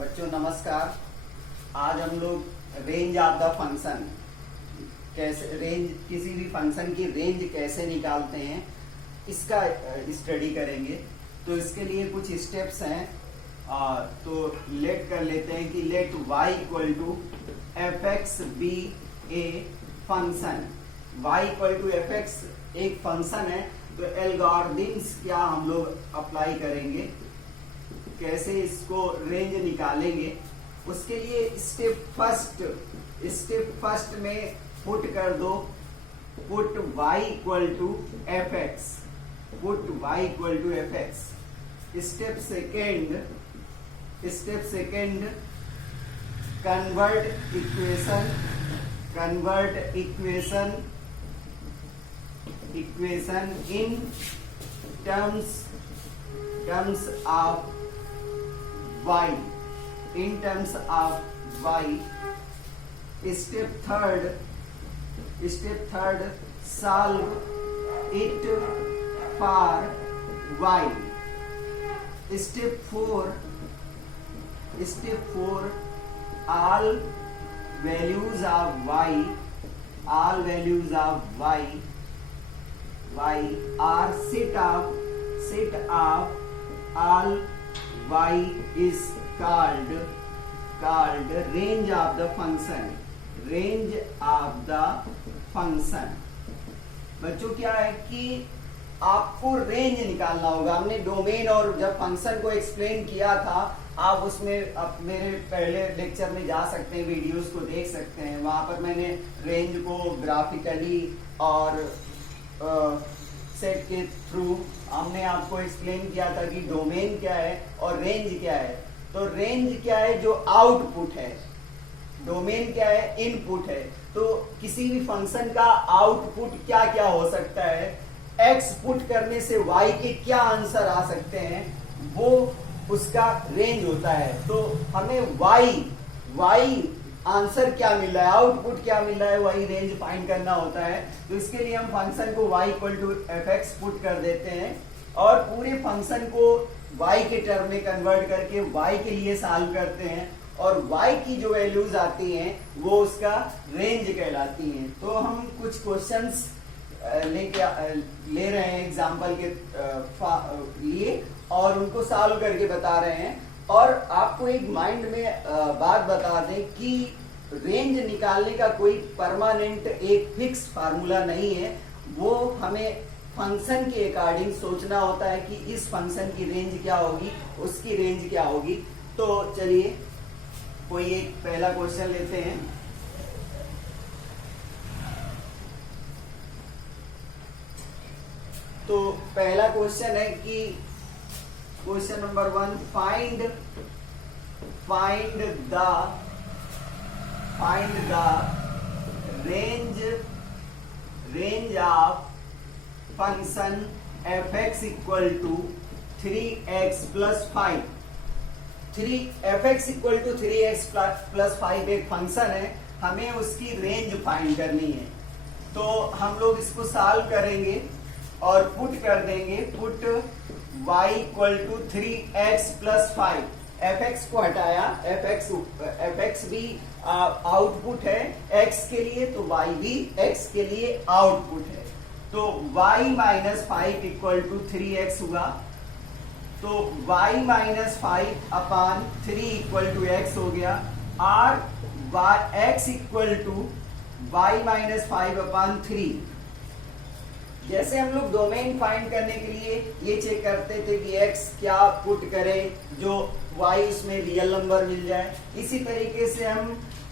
बच्चों नमस्कार। आज हम लोग रेंज ऑफ द फंक्शन कैसे किसी भी फंक्शन की रेंज कैसे निकालते हैं इसका स्टडी करेंगे। तो इसके लिए कुछ स्टेप्स हैं। तो लेट कर लेते हैं कि let y equal to F X be a function. y equal to F X एक फंक्शन है। तो एल्गोरिथम्स क्या हम लोग अप्लाई करेंगे, कैसे इसको रेंज निकालेंगे, उसके लिए स्टेप फर्स्ट में पुट कर दो, put y equal to F X, put y equal to F X. Step second convert equation in terms of y, in terms of y. Step third solve it for y. Step 4 all values of y are set of all y is called range of the function। बच्चों क्या है कि आपको range निकालना होगा। हमने domain और जब फंक्शन को एक्सप्लेन किया था, आप उसमें मेरे पहले लेक्चर में जा सकते हैं, वीडियोस को देख सकते हैं। वहां पर मैंने रेंज को ग्राफिकली और सेट के थ्रू हमने आपको एक्सप्लेन किया था कि डोमेन क्या है और रेंज क्या है। तो रेंज क्या है, जो आउटपुट है, डोमेन क्या है, इनपुट है। तो किसी भी फंक्शन का आउटपुट क्या क्या हो सकता है, एक्स पुट करने से वाई के क्या आंसर आ सकते हैं, वो उसका रेंज होता है। तो हमें वाई आंसर क्या मिल रहा है, आउटपुट क्या मिल रहा है, वही रेंज फाइंड करना होता है। तो इसके लिए हम फंक्शन को y equal to F X put कर देते हैं और पूरे फंक्शन को y के टर्म में कन्वर्ट करके y के लिए सॉल्व करते हैं और y की जो वैल्यूज आती हैं वो उसका रेंज कहलाती हैं। तो हम कुछ क्वेश्चंस ले रहे हैं एग्जाम्पल के लिए और उनको सॉल्व करके बता रहे हैं। और आपको एक माइंड में बात बता दें कि रेंज निकालने का कोई परमानेंट एक फिक्स फार्मूला नहीं है। वो हमें फंक्शन के अकॉर्डिंग सोचना होता है कि इस फंक्शन की रेंज क्या होगी, उसकी रेंज क्या होगी। तो चलिए कोई एक पहला क्वेश्चन लेते हैं। तो पहला क्वेश्चन है कि question number 1, find range of function F x equal to 3x plus 5। F x equal to 3x plus 5 एक फंक्शन है, हमें उसकी रेंज फाइंड करनी है। तो हम लोग इसको सॉल्व करेंगे और पुट कर देंगे, put y equal to 3x plus 5। F X को हटाया, एफ एक्स भी आउटपुट है x के लिए, तो y भी x के लिए आउटपुट है। तो y minus 5 equal to 3x हुआ। तो y minus 5 upon 3 equal to x हो गया, और x equal to y minus 5 upon 3। जैसे हम लोग डोमेन फाइंड करने के लिए ये चेक करते थे कि x क्या पुट करें जो y उसमें रियल नंबर मिल जाए, इसी तरीके से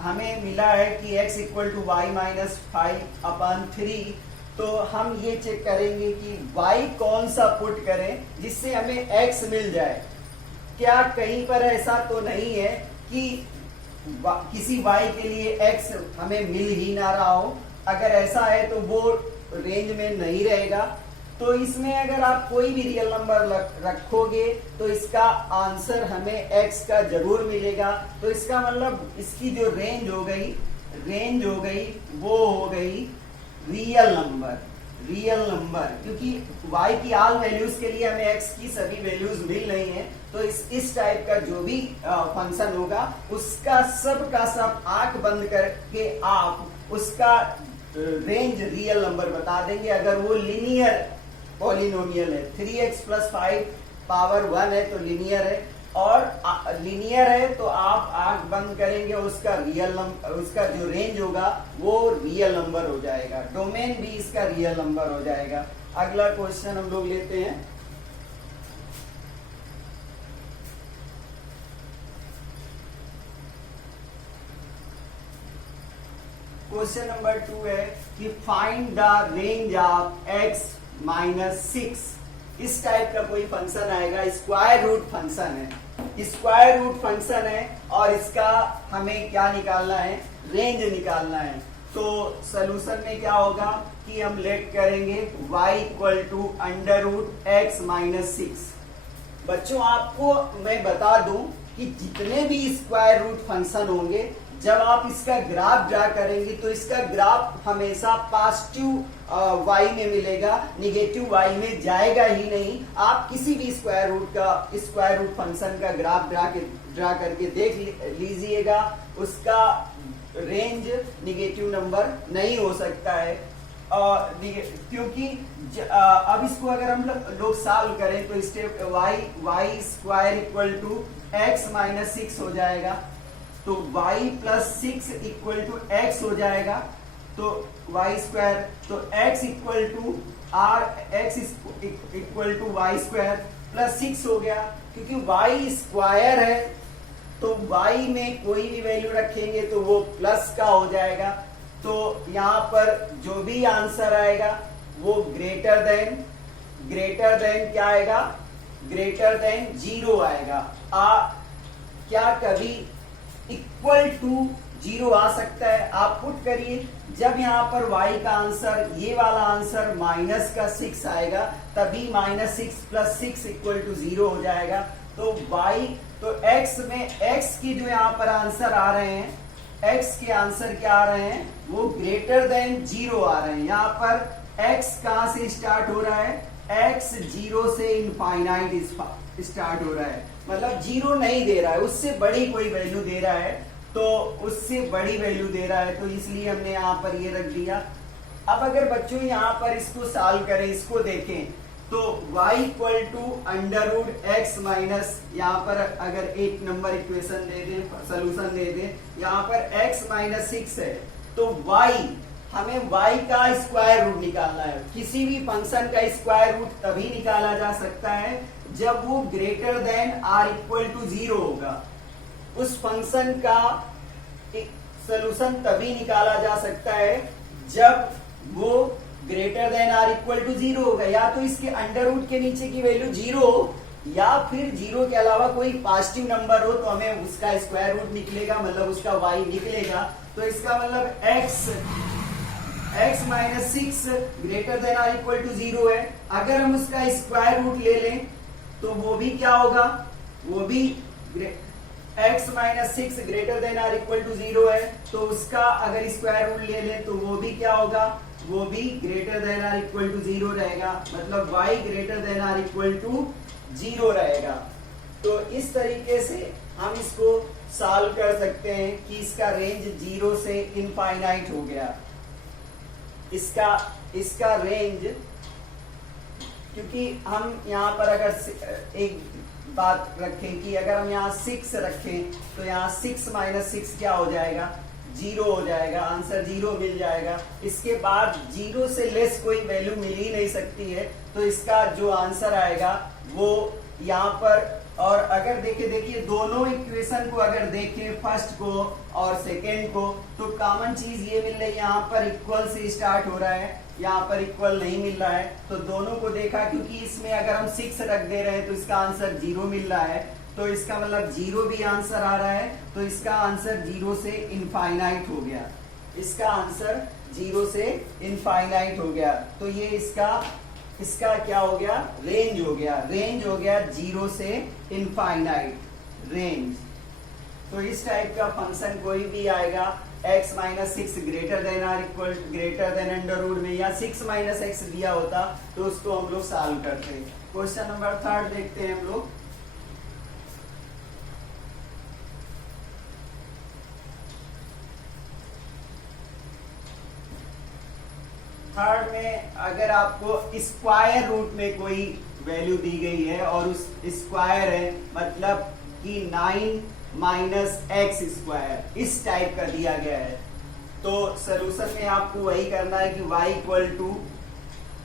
हमें मिला है कि x equal to y minus 5 upon 3। तो हम ये चेक करेंगे कि y कौन सा पुट करें जिससे हमें x मिल जाए। क्या कहीं पर ऐसा तो नहीं है कि किसी y के लिए x हमें मिल ही ना रहा हो? अगर ऐसा है तो वो रेंज में नहीं रहेगा। तो इसमें अगर आप कोई भी रियल नंबर रखोगे तो इसका आंसर हमें x का जरूर मिलेगा। तो इसका मतलब इसकी जो रेंज हो गई वो हो गई रियल नंबर। रियल नंबर, क्योंकि y की ऑल वैल्यूज के लिए हमें x की सभी वैल्यूज मिल रही हैं, तो इस टाइप का जो भी फंक्शन होगा उसका सब का सब आंख बंद करके आप उसका रेंज रियल नंबर बता देंगे। अगर वो लिनियर पॉलिनोमियल है, 3x + 5 पावर 1 है तो लिनियर है, और लिनियर है तो आप आंख बंद करेंगे, उसका रियल नंबर, उसका जो रेंज होगा वो रियल नंबर हो जाएगा, डोमेन भी इसका रियल नंबर हो जाएगा। अगला क्वेश्चन हम लोग लेते हैं। क्वेश्चन नंबर 2 है कि find the range of x - 6। इस टाइप का कोई फंक्शन आएगा, स्क्वायर रूट फंक्शन है, स्क्वायर रूट फंक्शन है, और इसका हमें क्या निकालना है, रेंज निकालना है। तो सॉल्यूशन में क्या होगा कि हम लेट करेंगे y = √x - 6। बच्चों आपको मैं बता दूं कि जितने भी स्क्वायर रूट फंक्शन होंगे, जब आप इसका ग्राफ ड्रा करेंगे तो इसका ग्राफ हमेशा पॉजिटिव y में मिलेगा, निगेटिव y में जाएगा ही नहीं। आप किसी भी स्क्वायर रूट फंक्शन का ग्राफ ड्रा करके देख लीजिएगा, उसका रेंज निगेटिव नंबर नहीं हो सकता है, क्योंकि अब इसको अगर हम लोग सॉल्व करें तो स्टेप y² = x - 6 हो जाएगा, तो y + 6 = x हो जाएगा, तो y² तो x = y² + 6 हो गया। क्योंकि y स्क्वायर है तो y में कोई भी वैल्यू रखेंगे तो वो प्लस का हो जाएगा, तो यहाँ पर जो भी आंसर आएगा वो ग्रेटर देन क्या आएगा, ग्रेटर देन 0 आएगा। क्या कभी इक्वल टू 0 आ सकता है? आप पुट करिए, जब यहाँ पर y का आंसर, ये वाला आंसर -6 आएगा, तभी -6 + 6 = 0 हो जाएगा। तो y, तो x में x की जो यहाँ पर आंसर आ रहे हैं, x के आंसर क्या आ रहे हैं, वो ग्रेटर देन 0 आ रहे हैं। यहाँ पर x कहां से स्टार्ट हो रहा है, x 0 से इनफाइनाइट स्टार्ट हो रहा है, मतलब 0 नहीं दे रहा है, उससे बड़ी कोई वैल्यू दे रहा है, तो उससे बड़ी वैल्यू दे रहा है, तो इसलिए हमने यहाँ पर ये रख दिया। अब अगर बच्चों यहाँ पर इसको सॉल्व करें, इसको देखें, तो y = √x-, यहाँ पर अगर एक नंबर इक्वेशन दे दें, सोल्यूशन दे दें, यहाँ पर x - 6 है, तो y, हमें y का स्क्वायर रूट निकालना है। किसी भी फंक्शन का स्क्वायर रूट तभी निकाला जा सकता है जब वो ग्रेटर देन r = 0 होगा। उस फंक्शन का सॉल्यूशन तभी निकाला जा सकता है जब वो ग्रेटर देन r = 0 होगा, या तो इसके अंडर रूट के नीचे की वैल्यू 0 हो, या फिर 0 के अलावा कोई पॉजिटिव नंबर हो, तो हमें उसका स्क्वायर रूट निकलेगा, मतलब उसका y निकलेगा। तो इसका मतलब x - 6 ग्रेटर देन r = 0 है। अगर हम उसका स्क्वायर रूट ले लें तो वो भी क्या होगा, वो भी x - 6 ग्रेटर देन r = 0 है, तो उसका अगर स्क्वायर रूट ले लें तो वो भी क्या होगा, वो भी ग्रेटर देन r = 0 रहेगा, मतलब y ग्रेटर देन r = 0 रहेगा। तो इस तरीके से हम इसको सॉल्व कर सकते हैं कि इसका रेंज 0 से इनफाइनाइट हो गया। इसका रेंज, क्योंकि हम यहाँ पर अगर एक बात रखें कि अगर हम यहाँ 6 रखें तो यहाँ 6 - 6 क्या हो जाएगा, 0 हो जाएगा, आंसर 0 मिल जाएगा। इसके बाद 0 से लेस कोई वैल्यू मिल ही नहीं सकती है, तो इसका जो आंसर आएगा वो यहाँ पर, और अगर देखिए दोनों इक्वेशन को अगर देखें, फर्स्ट को और सेकेंड को, तो कॉमन चीज ये मिल रही है, यहाँ पर इक्वल से स्टार्ट हो रहा है, यहाँ पर इक्वल नहीं मिल रहा है, तो दोनों को देखा, क्योंकि इसमें अगर हम 6 रख दे रहे हैं तो इसका आंसर 0 मिल रहा है, तो इसका मतलब 0 भी आंसर आ रहा है, तो इसका आंसर 0 से इनफाइनाइट हो गया। इसका आंसर 0 से इनफाइनाइट हो गया, तो ये इसका क्या हो गया, रेंज हो गया। रेंज हो गया 0 से इनफाइनाइट रेंज। तो इस टाइप का फंक्शन कोई भी आएगा x minus six greater than are equal greater than under root में, या 6 माइनस एक्स दिया होता तो उसको हम लोग सॉल्व करते। क्वेश्चन नंबर 3 देखते हैं हम लोग। थर्ड में अगर आपको स्क्वायर रूट में कोई वैल्यू दी गई है और उस स्क्वायर है, मतलब कि 9 माइनस एक्स स्क्वायर इस टाइप का दिया गया है, तो सलूशन में आपको वही करना है कि y equal to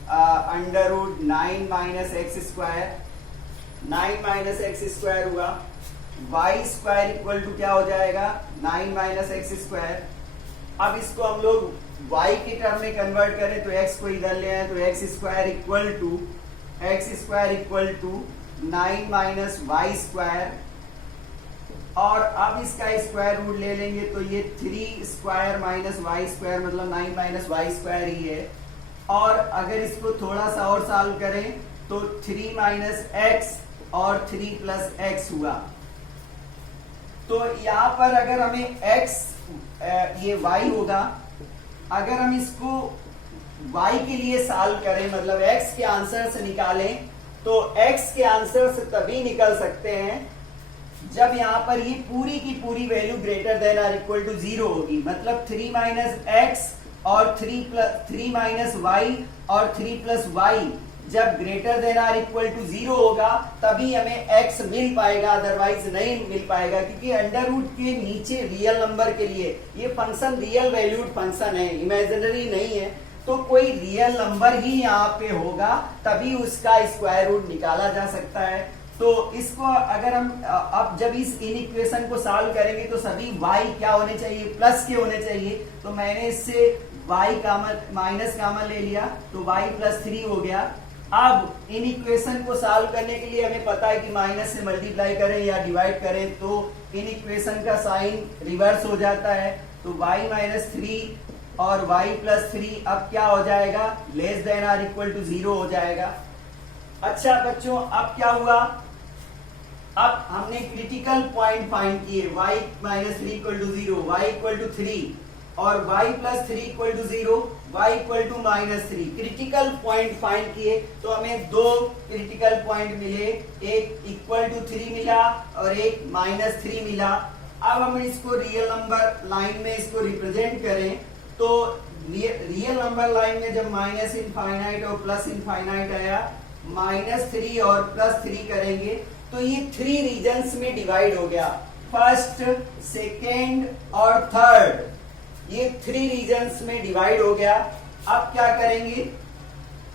under root 9 minus X square, 9 minus X square हुआ, y स्क्वायर इक्वल टू क्या हो जाएगा 9 माइनस एक्स स्क्वायर। अब इसको हम लोग y के टर्म में कन्वर्ट करें तो x को इधर ले आए तो x square equal to 9 minus Y square, और अब इसका स्क्वायर रूट ले लेंगे तो ये 3 स्क्वायर माइनस वाई स्क्वायर मतलब 9 माइनस वाई स्क्वायर ही है। और अगर इसको थोड़ा सा और सॉल्व करें तो 3 माइनस एक्स और 3 प्लस एक्स हुआ। तो यहां पर अगर हमें x ये y होगा, अगर हम इसको y के लिए सॉल्व करें मतलब x के आंसर से निकालें तो x के आंसर से तभी निकल सकते हैं जब यहां पर ये पूरी की पूरी value greater than are equal to 0 होगी, मतलब 3 माइनस एक्स और 3 माइनस वाई और 3 प्लस वाई जब greater than are equal to 0 होगा तभी हमें x मिल पाएगा, अदरवाइज नहीं मिल पाएगा, क्योंकि अंडर रूट के नीचे रियल नंबर के लिए ये फंक्शन रियल वैल्यूड फंक्शन है, इमेजिनरी नहीं है, तो कोई रियल नंबर ही यहाँ पे होगा तभी उसका स्क्वायर रूट निकाला जा सकता है। तो इसको अगर हम अब जब इस इन इक्वेशन को सॉल्व करेंगे तो सभी y क्या होने चाहिए, प्लस के होने चाहिए, तो मैंने इससे y कामन माइनस कामन ले लिया तो y प्लस 3 हो गया। अब इन इक्वेशन को सॉल्व करने के लिए हमें पता है कि माइनस से मल्टीप्लाई करें या डिवाइड करें तो इन इक्वेशन का साइन रिवर्स हो जाता है, तो y माइनस 3 और y प्लस 3 अब क्या हो जाएगा, less than are equal to 0 हो जाएगा। अच्छा बच्चों, अब क्या हुआ, अब हमने क्रिटिकल पॉइंट फाइंड किए, y minus 3 equal to 0, y equal to 3 और y plus 3 equal to 0, y equal to minus 3। Critical point find किए तो हमें दो क्रिटिकल पॉइंट मिले, एक इक्वल टू 3 मिला और एक माइनस 3 मिला। अब हम इसको रियल नंबर लाइन में इसको रिप्रेजेंट करें तो रियल नंबर लाइन में जब माइनस इनफाइनाइट और प्लस इनफाइनाइट आया, माइनस 3 और प्लस 3 करेंगे तो ये 3 रीजन्स में डिवाइड हो गया, फर्स्ट, सेकेंड और थर्ड, ये 3 रीजन्स में डिवाइड हो गया। अब क्या करेंगे,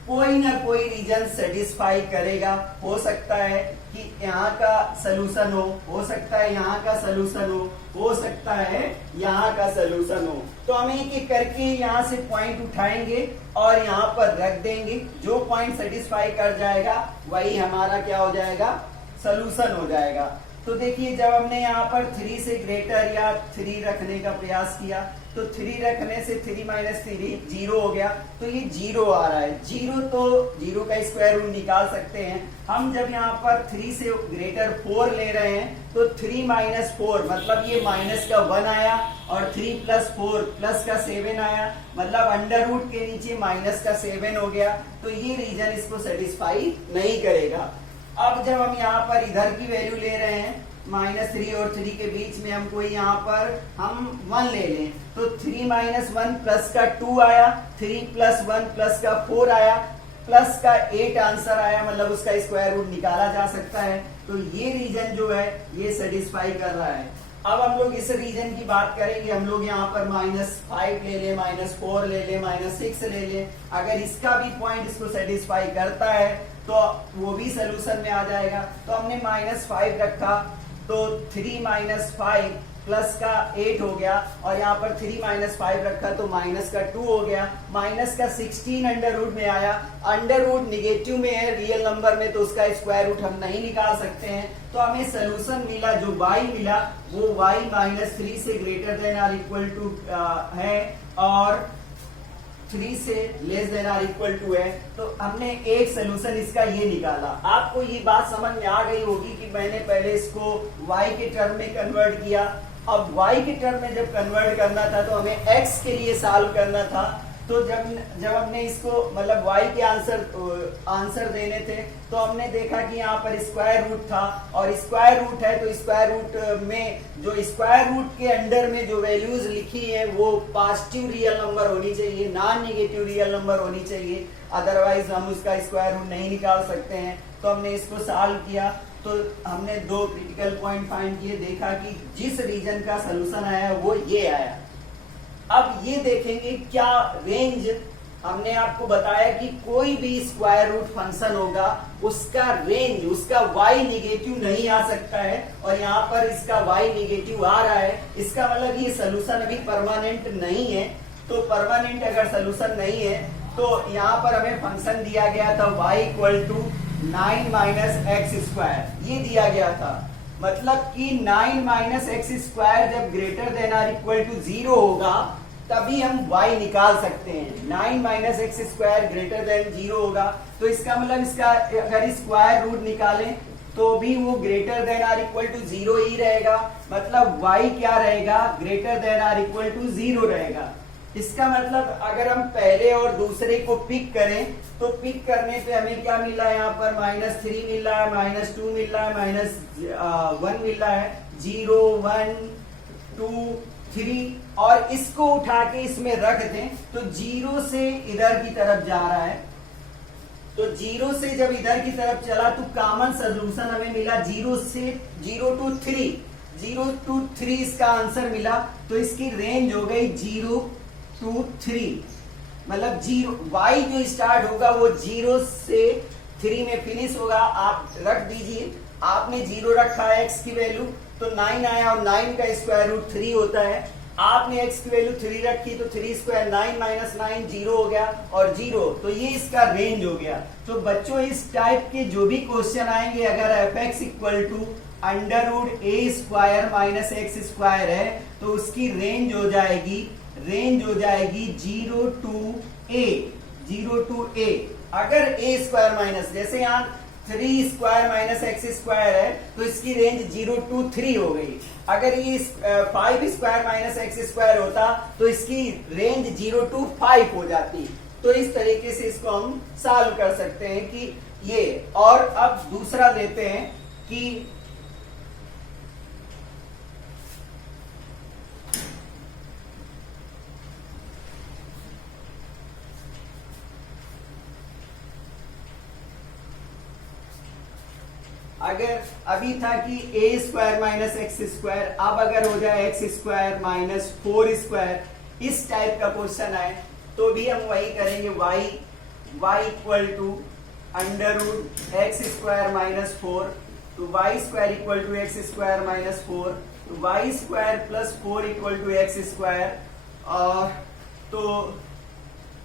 कोई ना कोई रीजन सेटिस्फाई करेगा, हो सकता है कि यहाँ का सलूशन हो सकता है यहाँ का सलूशन हो सकता है यहाँ का सलूशन हो। तो हम एक एक करके यहाँ से पॉइंट उठाएंगे और यहाँ पर रख देंगे, जो पॉइंट सेटिस्फाई कर जाएगा वही हमारा क्या हो जाएगा, सलूशन हो जाएगा। तो देखिए जब हमने यहाँ पर 3 से ग्रेटर या 3 रखने का प्रयास किया तो 3 रखने से 3 माइनस 3 0 हो गया, तो ये 0 आ रहा है, 0 तो 0 का स्क्वायर रूट निकाल सकते हैं हम। जब यहाँ पर 3 से ग्रेटर 4 ले रहे हैं तो 3 माइनस 4 मतलब ये माइनस का 1 आया और 3 प्लस 4 प्लस का 7 आया, मतलब अंडर रूट के नीचे माइनस का 7 हो गया, तो ये रीजन इसको सेटिस्फाई नहीं करेगा। अब जब हम यहाँ पर इधर की वैल्यू ले रहे हैं माइनस 3 और 3 के बीच में हम कोई यहाँ पर हम 1 ले लें तो 3 माइनस 1 प्लस का 2 आया, 3 प्लस 1 प्लस का 4 आया, प्लस का 8 आंसर आया, मतलब उसका स्क्वायर रूट निकाला जा सकता है। तो ये रीजन जो है ये सेटिस्फाई कर रहा है। अब हम लोग इस रीजन की बात करेंगे, हम लोग यहाँ पर -5 ले लें, -4 ले लें, -6 ले लें, अगर इसका भी पॉइंट इसको सेटिस्फाई करता है तो वो भी सोल्यूशन में आ जाएगा। तो हमने -5 रखा तो 3 माइनस 5 प्लस का 8 हो गया, और यहाँ पर 3 माइनस 5 रखा तो माइनस का 2 हो गया, माइनस का 16 अंडर रूट में आया। अंडर रूट निगेटिव में है रियल नंबर में तो उसका स्क्वायर रूट हम नहीं निकाल सकते हैं, तो हमें सोल्यूशन मिला जो y मिला वो y -3 से greater than are equal to है और 3 से less than are equal to है। तो हमने एक सोल्यूशन इसका ये निकाला। आपको ये बात समझ में आ गई होगी कि मैंने पहले इसको y के टर्म में कन्वर्ट किया अब y के टर्म में जब कन्वर्ट करना था तो हमें x के लिए सॉल्व करना था। तो जब हमने इसको मतलब y के आंसर देने थे तो हमने देखा कि यहाँ पर स्क्वायर रूट था, और स्क्वायर रूट है तो स्क्वायर रूट में जो स्क्वायर रूट के अंडर में जो वैल्यूज लिखी है वो पॉजिटिव रियल नंबर होनी चाहिए, नॉन नेगेटिव रियल नंबर होनी चाहिए, अदरवाइज हम उसका स्क्वायर रूट नहीं निकाल सकते हैं। तो हमने इसको सॉल्व किया तो हमने दो क्रिटिकल पॉइंट फाइंड किए, देखा कि जिस रीजन का सोल्यूशन आया वो ये आया। अब ये देखेंगे क्या रेंज, हमने आपको बताया कि कोई भी स्क्वायर रूट फंक्शन होगा उसका रेंज, उसका y निगेटिव नहीं आ सकता है, और यहाँ पर इसका y निगेटिव आ रहा है, इसका मतलब ये सोल्यूशन अभी परमानेंट नहीं है। तो परमानेंट अगर सोल्यूशन नहीं है तो यहाँ पर हमें फंक्शन दिया गया था y equal to 9 minus X square, ये दिया गया था। मतलब कि 9 माइनस एक्स स्क्वायर जब greater than are equal to 0 होगा तभी हम y निकाल सकते हैं। 9 minus X square greater than 0 होगा तो इसका मतलब इसका अगर स्क्वायर रूट निकालें तो भी वो greater than are equal to 0 ही रहेगा। मतलब y क्या रहेगा, greater than are equal to 0 रहेगा। इसका मतलब अगर हम पहले और दूसरे को पिक करें तो पिक करने पे हमें क्या मिला है, यहाँ पर -3 मिल रहा है, -2 मिल रहा है, -1 मिल रहा है, 0 1 2 3, और इसको उठा के इसमें रख दें तो 0 से इधर की तरफ जा रहा है। तो 0 से जब इधर की तरफ चला तो कॉमन सोल्यूशन हमें मिला 0 to 3, 0 to 3 इसका आंसर मिला। तो इसकी रेंज हो गई 0 to 3, मतलब 0 y जो स्टार्ट होगा वो 0 से 3 में फिनिश होगा। आप रख दीजिए, आपने 0 रखा है x की वैल्यू तो 9 आया, और 9 का स्क्वायर रूट 3 होता है। आपने x की वैल्यू 3 रखी तो 3 स्क्वायर 9 माइनस 9 0 हो गया, और 0 तो ये इसका रेंज हो गया। तो बच्चों इस टाइप के जो भी क्वेश्चन आएंगे अगर f(x) equal to under root a square minus X square है तो उसकी रेंज हो जाएगी 0 to a। अगर a स्क्वायर माइनस, जैसे यहाँ 3 स्क्वायर माइनस एक्स स्क्वायर है तो इसकी रेंज 0 to 3 हो गई। अगर ये 5 स्क्वायर माइनस एक्स स्क्वायर होता तो इसकी रेंज 0 to 5 हो जाती। तो इस तरीके से इसको हम सॉल्व कर सकते हैं कि ये। और अब दूसरा देते हैं कि अगर अभी था कि a square minus X square, अब अगर हो जाए एक्स स्क्वायर माइनस 4 स्क्वायर, इस टाइप का क्वेश्चन आए तो भी हम वही करेंगे, y equal to under root x square minus 4, तो y square equal to X square minus 4, तो y square plus 4 equal to X square, और तो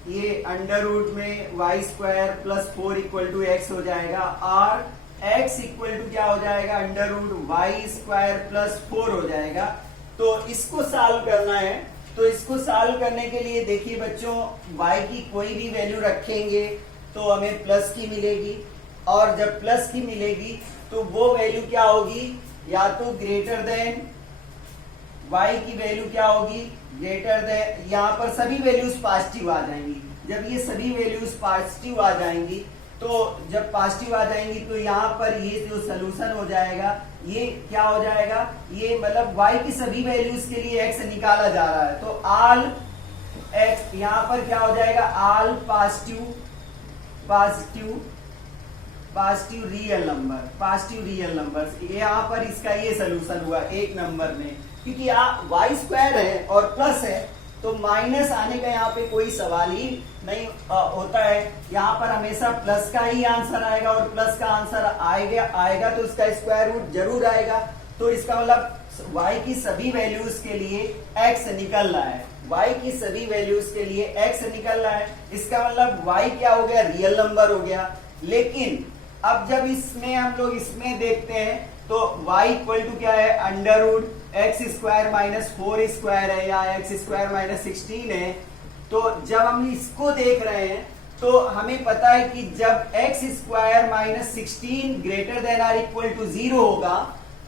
ये अंडर रूट में y square plus 4 equal to X हो जाएगा, और x इक्वल टू क्या हो जाएगा, under root Y square plus 4 हो जाएगा। तो इसको सॉल्व करना है। तो इसको सॉल्व करने के लिए देखिए बच्चों, y की कोई भी वैल्यू रखेंगे तो हमें प्लस की मिलेगी, और जब प्लस की मिलेगी तो वो वैल्यू क्या होगी, या तो ग्रेटर देन y की वैल्यू क्या होगी, ग्रेटर देन, यहाँ पर सभी वैल्यूज पॉजिटिव आ जाएंगी। जब ये सभी वैल्यूज पॉजिटिव आ जाएंगी तो जब पॉजिटिव आ जाएंगी तो यहाँ पर ये जो सोल्यूशन हो जाएगा ये क्या हो जाएगा, ये मतलब y की सभी वैल्यूज के लिए x निकाला जा रहा है। तो ऑल x यहाँ पर क्या हो जाएगा, ऑल पॉजिटिव रियल नंबर, यहाँ पर इसका ये सोल्यूशन हुआ एक नंबर में, क्योंकि y स्क्वायर है और प्लस है तो माइनस आने का यहाँ पे कोई सवाल ही नहीं होता है। यहाँ पर हमेशा प्लस का ही आंसर आएगा, और प्लस का आंसर आएगा तो उसका स्क्वायर रूट जरूर आएगा। तो इसका मतलब y की सभी वैल्यूज के लिए x निकल रहा है, y की सभी वैल्यूज के लिए x निकल रहा है। इसका मतलब y क्या हो गया, रियल नंबर हो गया। लेकिन अब जब इसमें हम लोग इसमें देखते हैं तो y इक्वल टू क्या है, under root x square minus 4 square है, या एक्स स्क्वायर माइनस 16 है। तो जब हम इसको देख रहे हैं तो हमें पता है कि जब X square minus 16 greater than are equal to 0 होगा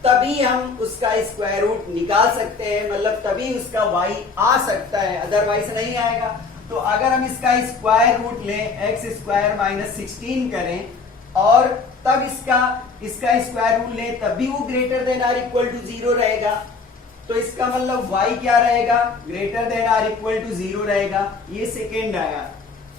तभी हम उसका स्क्वायर रूट निकाल सकते हैं, मतलब तभी उसका y आ सकता है, अदरवाइज नहीं आएगा। तो अगर हम इसका स्क्वायर रूट लें एक्स स्क्वायर माइनस 16 करें और तब इसका स्क्वायर रूट लें तब भी वो greater than are equal to 0 रहेगा। तो इसका मतलब y क्या रहेगा, greater than are equal to 0 रहेगा। ये सेकेंड आया।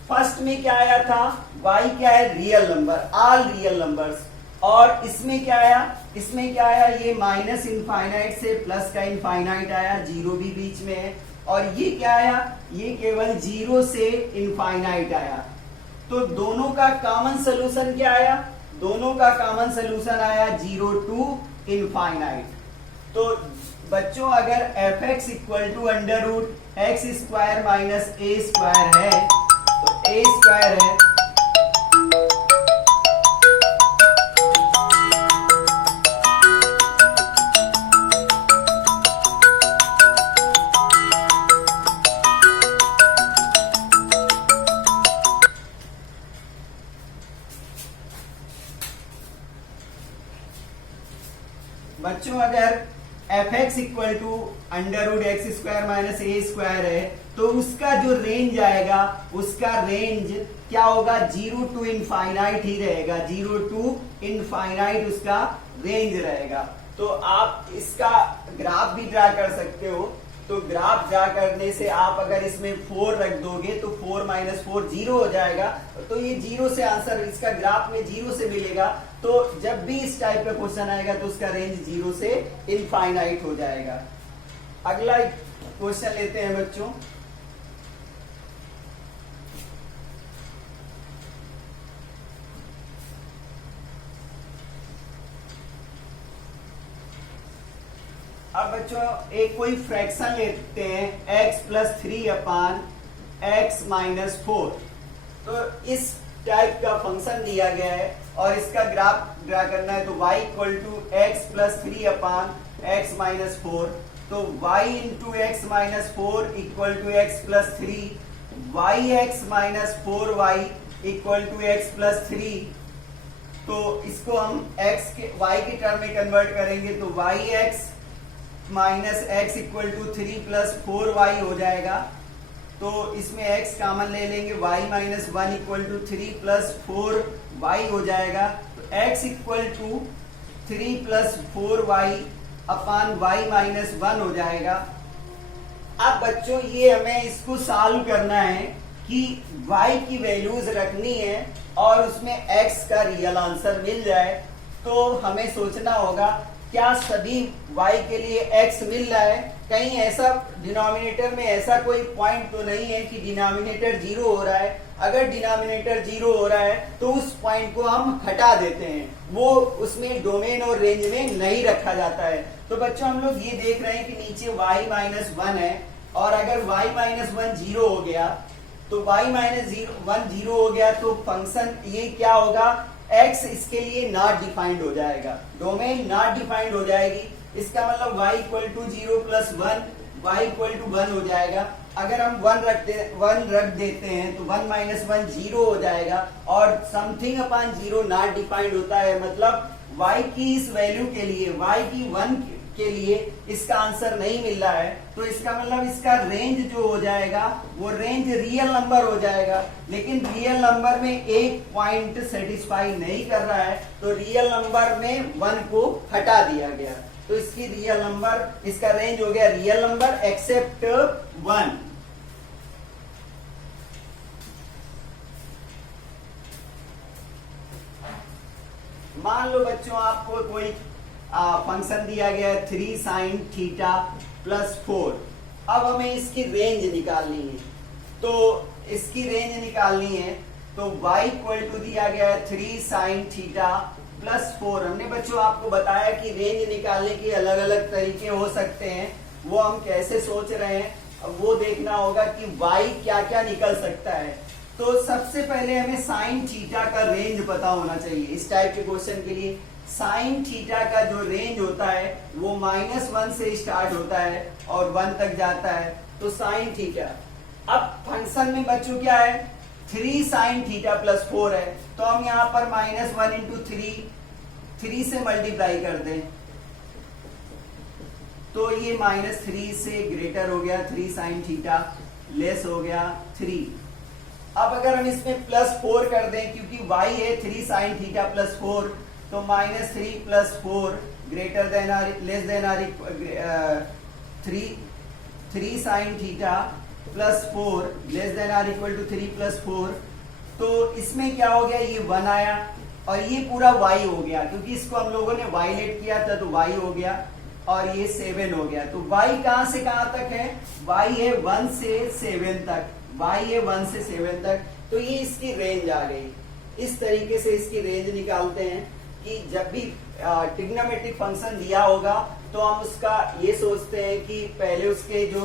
फर्स्ट में क्या आया था, y क्या है, real number, all real numbers. और इसमें क्या आया, ये माइनस इनफाइनाइट से प्लस का इनफाइनाइट आया, 0 भी बीच में है। और ये क्या आया, ये केवल 0 से इनफाइनाइट आया। तो दोनों का कॉमन सोल्यूशन क्या आया, दोनों का कॉमन सोल्यूशन आया 0 टू इनफाइनाइट। तो बच्चों अगर f x equal to under root x square minus a square है तो ए स्क्वायर है बच्चों अगर f x equal to under root x square minus a square है तो उसका जो रेंज आएगा, उसका रेंज क्या होगा, 0 टू इनफाइनाइट ही रहेगा, 0 टू इनफाइनाइट उसका रेंज रहेगा। तो आप इसका ग्राफ भी ड्रा कर सकते हो। तो ग्राफ ड्रा करने से आप अगर इसमें 4 रख दोगे तो 4 माइनस 4 0 हो जाएगा। तो ये 0 से आंसर इसका ग्राफ में 0 से मिलेगा। तो जब भी इस टाइप का क्वेश्चन आएगा तो उसका रेंज 0 से इनफाइनाइट हो जाएगा। अगला क्वेश्चन लेते हैं बच्चों। अब बच्चों एक कोई फ्रैक्शन लेते हैं x plus 3 upon x minus 4। तो इस टाइप का फंक्शन दिया गया है और इसका ग्राफ ड्रा करना है। तो y equal to x plus 3 upon x minus 4। तो y into x minus 4 equal to x plus 3, y x minus 4y equal to x plus 3। तो इसको हम x के y के टर्म में कन्वर्ट करेंगे तो y x minus x equal to 3 plus 4y हो जाएगा। तो इसमें x कॉमन ले लेंगे, y minus 1 equal to 3 plus 4y हो जाएगा। तो x equal to 3 plus 4y upon y minus 1 हो जाएगा। अब बच्चों ये हमें इसको सॉल्व करना है कि y की वैल्यूज रखनी है और उसमें x का रियल आंसर मिल जाए। तो हमें सोचना होगा क्या सभी y के लिए x मिल रहा है, कहीं ऐसा डिनोमिनेटर में ऐसा कोई पॉइंट तो नहीं है कि डिनोमिनेटर 0 हो रहा है। अगर डिनोमिनेटर 0 हो रहा है तो उस पॉइंट को हम हटा देते हैं, वो उसमें डोमेन और रेंज में नहीं रखा जाता है। तो बच्चों हम लोग ये देख रहे हैं कि नीचे y माइनस 1 है और अगर y माइनस 1 0 हो गया तो y माइनस 1 0 हो गया तो फंक्शन ये क्या होगा, x इसके लिए नॉट डिफाइंड हो जाएगा, डोमेन नॉट डिफाइंड हो जाएगी। इसका मतलब y equal to 0 plus 1, y equal to 1 हो जाएगा। अगर हम 1 रख देते हैं तो 1 माइनस 1 0 हो जाएगा और समथिंग अपॉन 0 नॉट डिफाइंड होता है, मतलब y की इस वैल्यू के लिए, y की 1 के लिए इसका आंसर नहीं मिल रहा है। तो इसका मतलब इसका रेंज जो हो जाएगा वो रेंज रियल नंबर हो जाएगा, लेकिन रियल नंबर में एक पॉइंट सेटिस्फाई नहीं कर रहा है तो रियल नंबर में 1 को हटा दिया गया। तो इसकी रियल नंबर, इसका रेंज हो गया रियल नंबर एक्सेप्ट 1। मान लो बच्चों आपको कोई फंक्शन दिया गया है 3 साइन थीटा प्लस 4। अब हमें इसकी रेंज निकालनी है। तो इसकी रेंज निकालनी है तो y इक्वल टू दिया गया है 3 साइन थीटा प्लस 4। हमने बच्चों आपको बताया कि रेंज निकालने के अलग अलग तरीके हो सकते हैं, वो हम कैसे सोच रहे हैं अब वो देखना होगा कि y क्या क्या निकल सकता है। तो सबसे पहले हमें साइन थीटा का रेंज पता होना चाहिए। इस टाइप के क्वेश्चन के लिए साइन थीटा का जो रेंज होता है वो -1 से स्टार्ट होता है और 1 तक जाता है। तो साइन थीटा, अब फंक्शन में बच्चों क्या है, 3 साइन थीटा प्लस 4 है। तो हम यहाँ पर -1 इंटू 3 से मल्टीप्लाई कर दें तो ये -3 से ग्रेटर हो गया 3 साइन थीटा, लेस हो गया 3। अब अगर हम इसमें +4 कर दें, क्योंकि y है 3 साइन थीटा +4, तो -3 + 4 greater than r less than r 3 sine theta +4 less than are equal to 3 + 4। तो इसमें क्या हो गया, ये 1 आया और ये पूरा y हो गया, क्योंकि इसको हम लोगों ने y लेट किया था तो y हो गया और ये 7 हो गया। तो y कहां से कहां तक है, y है 1 से 7 तक, y है 1 से 7 तक। तो ये इसकी रेंज आ गई। इस तरीके से इसकी रेंज निकालते हैं कि जब भी ट्रिग्नोमेट्रिक फंक्शन दिया होगा तो हम उसका ये सोचते हैं कि पहले उसके जो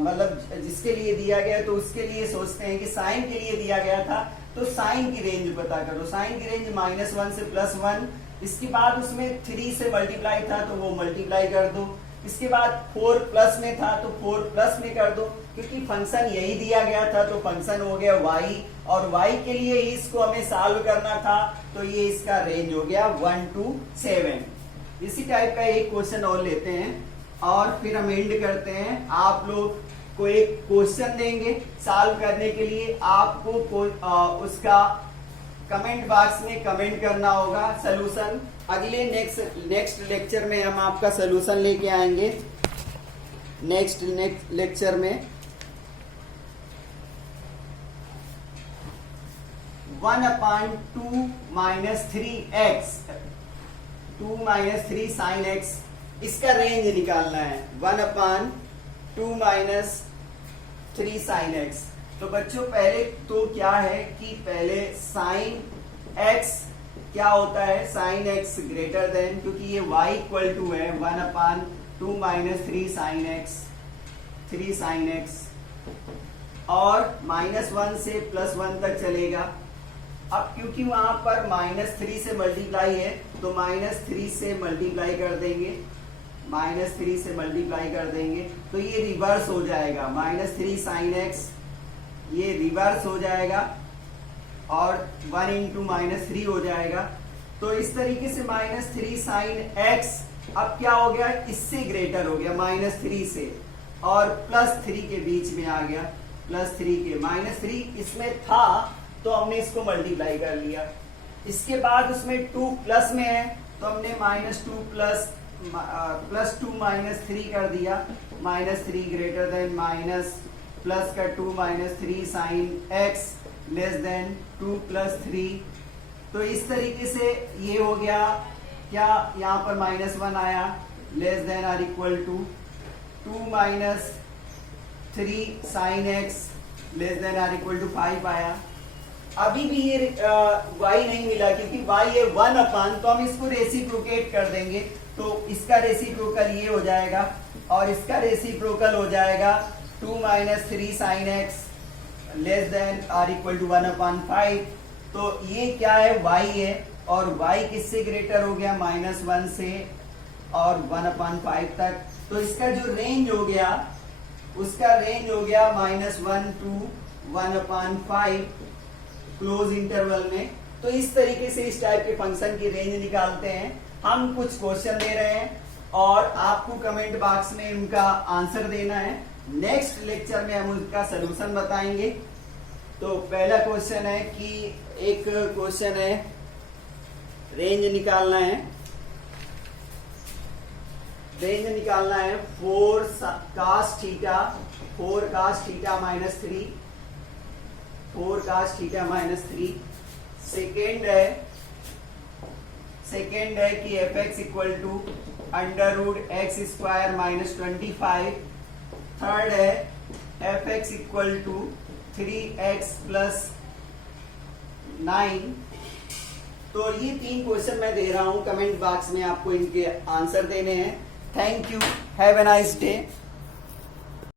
मतलब जिसके लिए दिया गया तो उसके लिए सोचते हैं कि साइन के लिए दिया गया था तो साइन की रेंज पता करो। साइन की रेंज -1 से +1, इसके बाद उसमें 3 से मल्टीप्लाई था तो वो मल्टीप्लाई कर दो, इसके बाद 4 प्लस में था तो 4 प्लस में कर दो, क्योंकि फंक्शन यही दिया गया था तो फंक्शन हो गया y और y के लिए ही इसको हमें सॉल्व करना था, तो ये इसका रेंज हो गया 1 to 7। इसी टाइप का एक क्वेश्चन और लेते हैं और फिर हम एंड करते हैं। आप लोग को एक क्वेश्चन देंगे सॉल्व करने के लिए, आपको उसका कमेंट बॉक्स में कमेंट करना होगा सलूशन। अगले नेक्स्ट लेक्चर में हम आपका सलूशन लेके आएंगे। नेक्स्ट लेक्चर में 1/2 - 3x 2 - 3 sin x, इसका रेंज निकालना है। 1/2 - 3 sin x। तो बच्चों पहले तो क्या है कि पहले sin x क्या होता है, sin x ग्रेटर देन, क्योंकि ये y इक्वल टू है 1/2 - 3 sin x 3 sin x, और -1 से +1 तक चलेगा। अब क्योंकि वहां पर -3 से मल्टीप्लाई है तो -3 से मल्टीप्लाई कर देंगे, -3 से मल्टीप्लाई कर देंगे तो ये रिवर्स हो जाएगा, -3 sin x ये रिवर्स हो जाएगा और 1 × -3 हो जाएगा। तो इस तरीके से -3 sin x अब क्या हो गया, इससे ग्रेटर हो गया -3 से, और +3 के बीच में आ गया, +3 के -3 इसमें था तो हमने इसको मल्टीप्लाई कर लिया। इसके बाद उसमें 2 प्लस में है तो हमने -2 +2 -3 कर दिया, -3 ग्रेटर देन माइनस प्लस का 2 - 3 sin x लेस देन 2 + 3। तो इस तरीके से ये हो गया, क्या यहाँ पर -1 आया, less than are equal to 2 - 3 sin x less than are equal to 5 आया। अभी भी ये y नहीं मिला, क्योंकि y है 1/, तो हम इसको रेसिप्रोकेट कर देंगे तो इसका रेसिप्रोकल ये हो जाएगा और इसका रेसिप्रोकल हो जाएगा 2 - 3 sin x less than are equal to 1/5। तो ये क्या है, y है, और y किससे ग्रेटर हो गया, -1 से और 1/5 तक। तो इसका जो रेंज हो गया उसका रेंज हो गया -1 to 1/5 क्लोज इंटरवल में। तो इस तरीके से इस टाइप के फंक्शन की रेंज निकालते हैं। हम कुछ क्वेश्चन दे रहे हैं और आपको कमेंट बॉक्स में उनका आंसर देना है। नेक्स्ट लेक्चर में हम उसका सलूशन बताएंगे। तो पहला क्वेश्चन है कि एक क्वेश्चन है, रेंज निकालना है, रेंज निकालना है 4 cos θ -3 4 cos θ -3। सेकेंड है कि fx equal to √x² -25। Third है fx इक्वल टू 3x + 9। तो ये 3 क्वेश्चन मैं दे रहा हूं, कमेंट बॉक्स में आपको इनके आंसर देने हैं। Thank you, have a nice day.